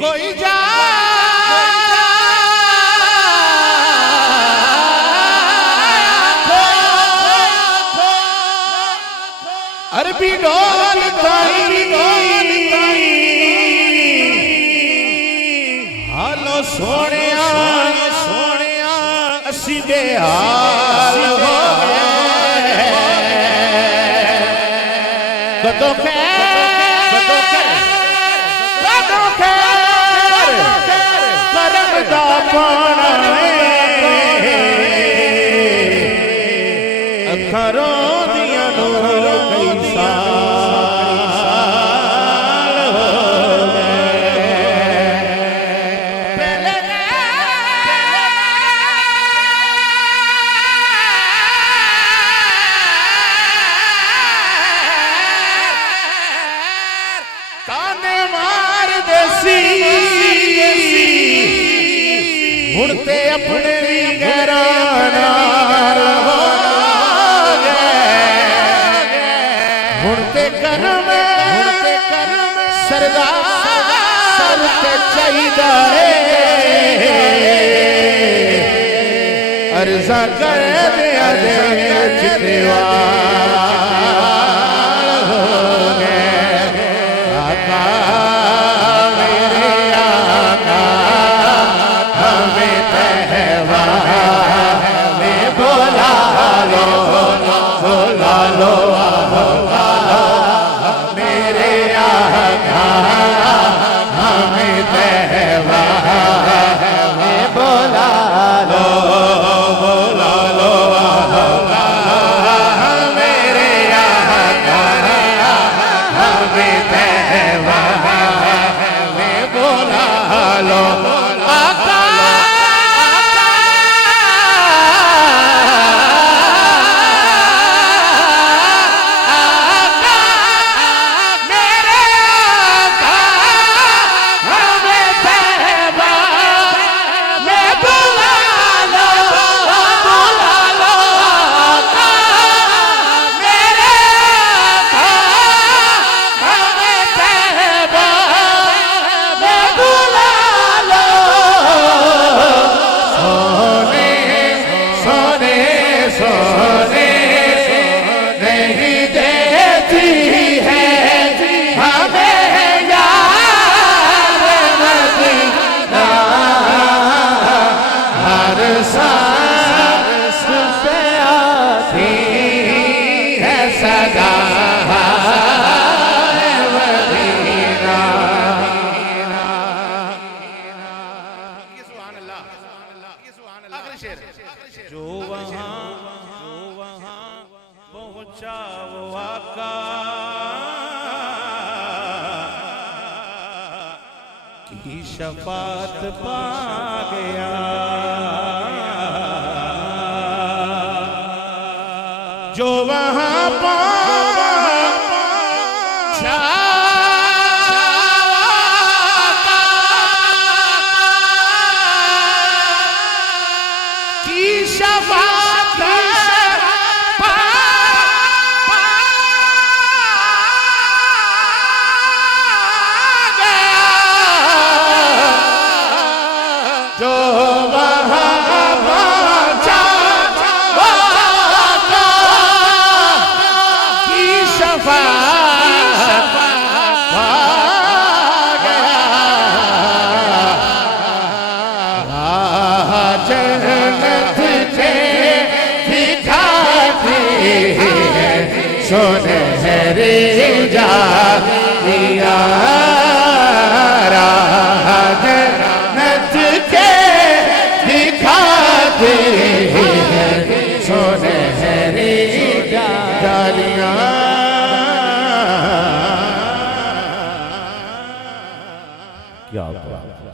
कोई जा अरबी डोल ताई हालो सोनिया सोनिया असी बेहाल हो गए कदों करम दा पाना अखरों दिया नूर कई साल हो गए ताने मार देसी हुणते अपने भी घराना हो गए हुणते कर्म सरदार ते चाहिदा है अर्जा कर दिया दे चितवा हो गए आका मेरे आका हमें तहवा में बोला लो मेरे आका हमें तहवा में बोला लो मेरे आका हमें तहवा में बोला लो आका जो वहाँ पहुँचा वो आका की शफात पा गया जो वहाँ पहुँचा की शफात पा गया जो वहाँ पहुँचा की शफात पा गया जन्नत सुनहरी जालिया जन्नत के दिखाते हैं सुनहरी जालियां